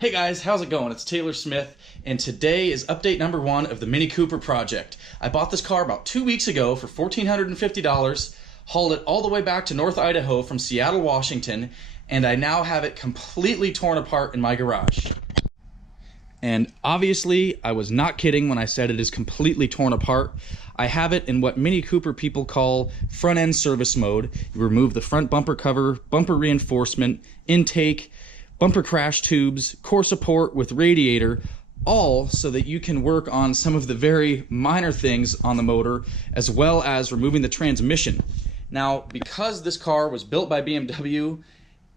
Hey guys, how's it going? It's Taylor Smith, and today is update number 1 of the Mini Cooper project. I bought this car about 2 weeks ago for $1,450, hauled it all the way back to North Idaho from Seattle, Washington, and I now have it completely torn apart in my garage. And obviously, I was not kidding when I said it is completely torn apart. I have it in what Mini Cooper people call front-end service mode. You remove the front bumper cover, bumper reinforcement, intake, bumper crash tubes, core support with radiator, all so that you can work on some of the very minor things on the motor, as well as removing the transmission. Now, because this car was built by BMW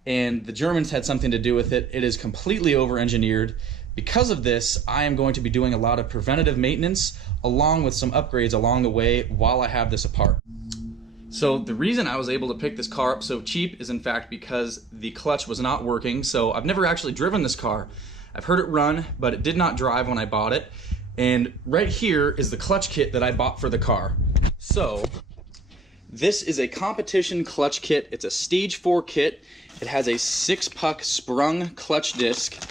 and the Germans had something to do with it, it is completely over-engineered. Because of this, I am going to be doing a lot of preventative maintenance along with some upgrades along the way while I have this apart. So the reason I was able to pick this car up so cheap is in fact because the clutch was not working. So I've never actually driven this car. I've heard it run, but it did not drive when I bought it. And right here is the clutch kit that I bought for the car. So this is a competition clutch kit. It's a stage 4 kit. It has a 6-puck sprung clutch disc,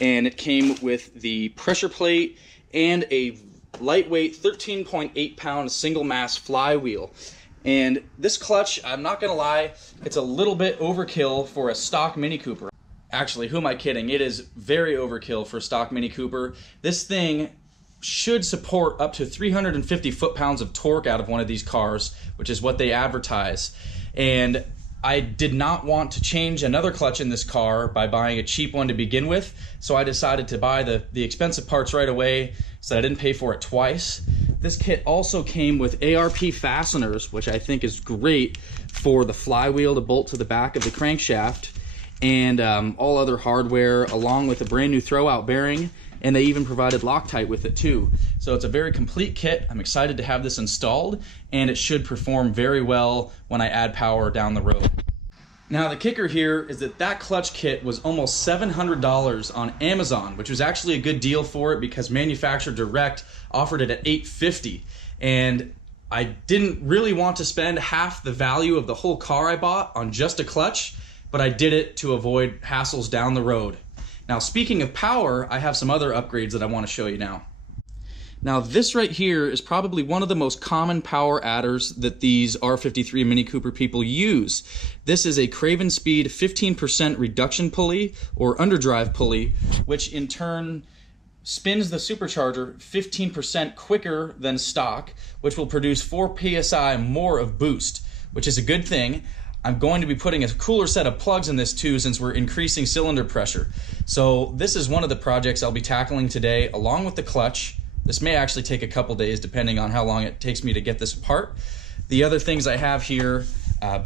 and it came with the pressure plate and a lightweight 13.8 pound single mass flywheel. And this clutch, I'm not gonna lie, it's a little bit overkill for a stock Mini Cooper. Actually, who am I kidding? It is very overkill for a stock Mini Cooper. This thing should support up to 350 foot-pounds of torque out of one of these cars, which is what they advertise. And I did not want to change another clutch in this car by buying a cheap one to begin with, so I decided to buy the expensive parts right away so that I didn't pay for it twice. This kit also came with ARP fasteners, which I think is great for the flywheel to bolt to the back of the crankshaft, and all other hardware, along with a brand new throwout bearing, and they even provided Loctite with it too. So it's a very complete kit. I'm excited to have this installed, and it should perform very well when I add power down the road. Now the kicker here is that that clutch kit was almost $700 on Amazon, which was actually a good deal for it because Manufacturer Direct offered it at $850. And I didn't really want to spend half the value of the whole car I bought on just a clutch, but I did it to avoid hassles down the road. Now, speaking of power, I have some other upgrades that I want to show you now. Now, this right here is probably one of the most common power adders that these R53 Mini Cooper people use. This is a Craven speed 15% reduction pulley, or underdrive pulley, which in turn spins the supercharger 15% quicker than stock, which will produce 4 psi more of boost, which is a good thing. I'm going to be putting a cooler set of plugs in this too, since we're increasing cylinder pressure. So this is one of the projects I'll be tackling today, along with the clutch. This may actually take a couple days depending on how long it takes me to get this apart. The other things I have here,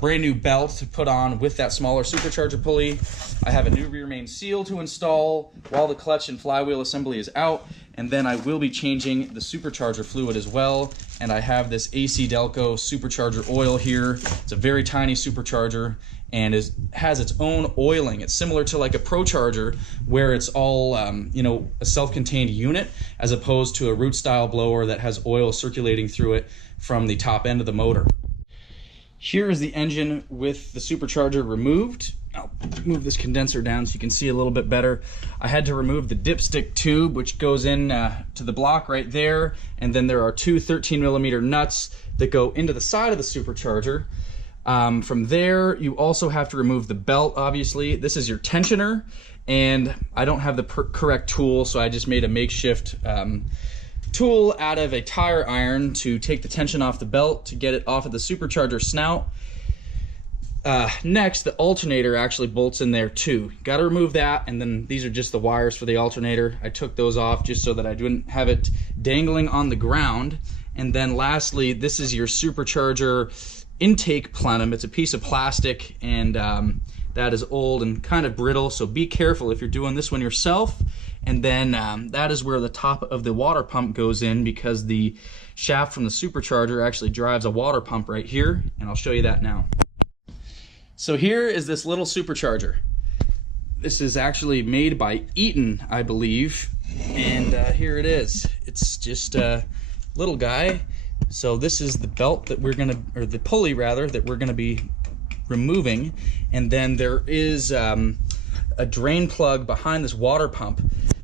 brand new belt to put on with that smaller supercharger pulley. I have a new rear main seal to install while the clutch and flywheel assembly is out. And then I will be changing the supercharger fluid as well. And I have this AC Delco Supercharger Oil here. It's a very tiny supercharger and has its own oiling. It's similar to like a ProCharger, where it's all a self-contained unit, as opposed to a root style blower that has oil circulating through it from the top end of the motor. Here is the engine with the supercharger removed. I'll move this condenser down so you can see a little bit better. I had to remove the dipstick tube, which goes in to the block right there, and then there are 2 13mm nuts that go into the side of the supercharger. From there, you also have to remove the belt, obviously. This is your tensioner, and I don't have the correct tool, so I just made a makeshift tool out of a tire iron to take the tension off the belt to get it off of the supercharger snout. Next, the alternator actually bolts in there too. Got to remove that, and then these are just the wires for the alternator. I took those off just so that I didn't have it dangling on the ground. And then lastly, this is your supercharger intake plenum. It's a piece of plastic, and that is old and kind of brittle, so be careful if you're doing this one yourself. And then that is where the top of the water pump goes in, because the shaft from the supercharger actually drives a water pump right here, and I'll show you that now. So here is this little supercharger. This is actually made by Eaton, I believe, and here it is. It's just a little guy. So this is the belt that we're gonna, or the pulley rather, that we're gonna be removing, and then there is a drain plug behind this water pump.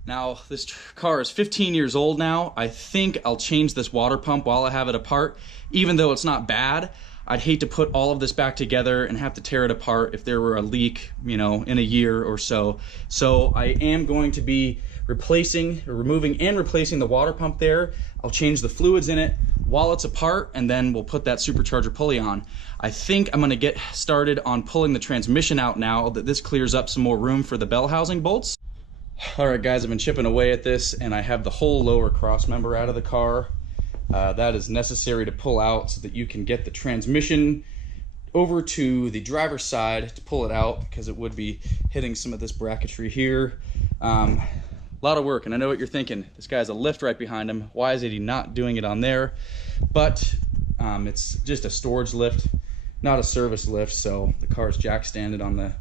Now, this car is 15 years old now. I think I'll change this water pump while I have it apart. Even though it's not bad, I'd hate to put all of this back together and have to tear it apart if there were a leak, you know, in a year or so. So I am going to be removing and replacing the water pump there. I'll change the fluids in it while it's apart, and then we'll put that supercharger pulley on. I think I'm gonna get started on pulling the transmission out now that this clears up some more room for the bell housing bolts. All right, guys, I've been chipping away at this, and I have the whole lower cross member out of the car. That is necessary to pull out so that you can get the transmission over to the driver's side to pull it out, because it would be hitting some of this bracketry here. A lot of work, and I know what you're thinking. This guy has a lift right behind him. Why is he not doing it on there? But it's just a storage lift, not a service lift, so the car's jack standed on the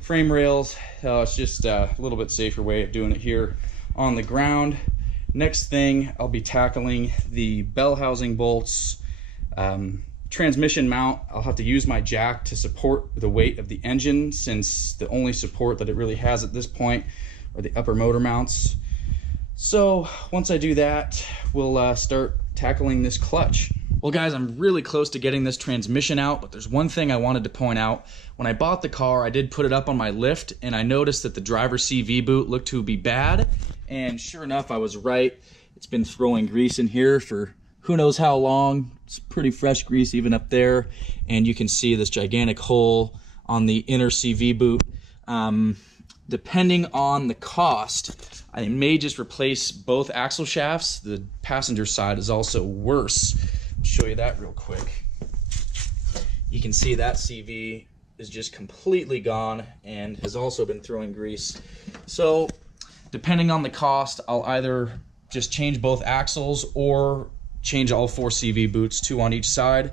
frame rails. It's just a little bit safer way of doing it here on the ground. Next thing, I'll be tackling the bell housing bolts. Transmission mount, I'll have to use my jack to support the weight of the engine, since the only support that it really has at this point are the upper motor mounts. So once I do that, we'll start tackling this clutch. Well, guys, I'm really close to getting this transmission out, but there's one thing I wanted to point out. When I bought the car, I did put it up on my lift, and I noticed that the driver's CV boot looked to be bad, and sure enough, I was right. It's been throwing grease in here for who knows how long. It's pretty fresh grease even up there, and you can see this gigantic hole on the inner CV boot. Depending on the cost, I may just replace both axle shafts. The passenger side is also worse. I'll show you that real quick. You can see that CV is just completely gone and has also been throwing grease. So depending on the cost, I'll either just change both axles or change all 4 CV boots, 2 on each side.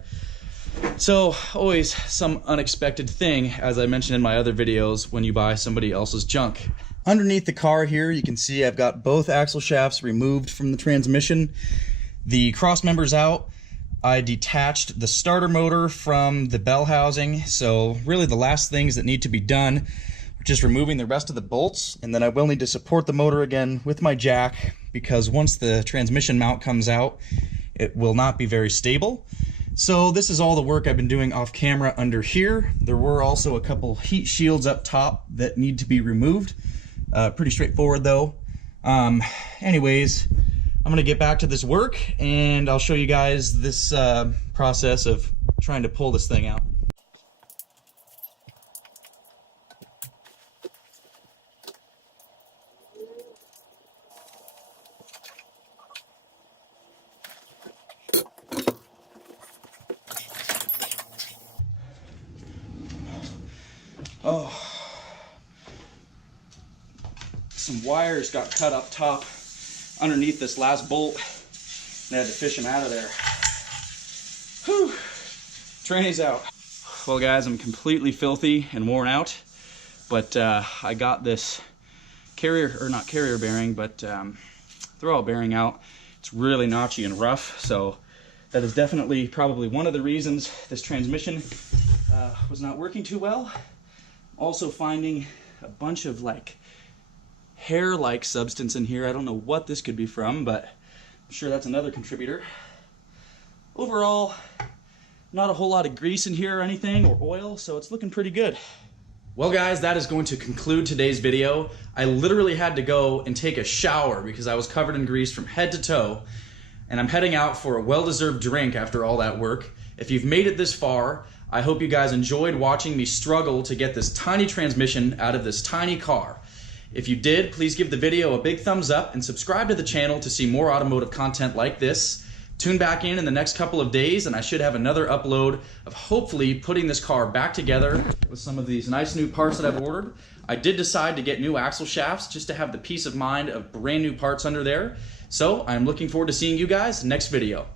So always some unexpected thing, as I mentioned in my other videos, when you buy somebody else's junk. Underneath the car here, you can see I've got both axle shafts removed from the transmission. The cross member's out. I detached the starter motor from the bell housing, so really the last things that need to be done are just removing the rest of the bolts, and then I will need to support the motor again with my jack, because once the transmission mount comes out, it will not be very stable. So this is all the work I've been doing off camera under here. There were also a couple heat shields up top that need to be removed. Pretty straightforward though. Anyways, I'm gonna get back to this work, and I'll show you guys this process of trying to pull this thing out. Oh, some wires got cut up top underneath this last bolt, and I had to fish them out of there. Whew, tranny's out. Well, guys, I'm completely filthy and worn out, but I got this not carrier bearing, but throwout bearing out. It's really notchy and rough, so that is definitely probably one of the reasons this transmission was not working too well. Also finding a bunch of like hair-like substance in here. I don't know what this could be from, but I'm sure that's another contributor. Overall, not a whole lot of grease in here or anything, or oil, so it's looking pretty good. Well, guys, that is going to conclude today's video. I literally had to go and take a shower because I was covered in grease from head to toe, and I'm heading out for a well-deserved drink after all that work. If you've made it this far, I hope you guys enjoyed watching me struggle to get this tiny transmission out of this tiny car. If you did, please give the video a big thumbs up and subscribe to the channel to see more automotive content like this. Tune back in the next couple of days, and I should have another upload of hopefully putting this car back together with some of these nice new parts that I've ordered. I did decide to get new axle shafts just to have the peace of mind of brand new parts under there. So I'm looking forward to seeing you guys next video.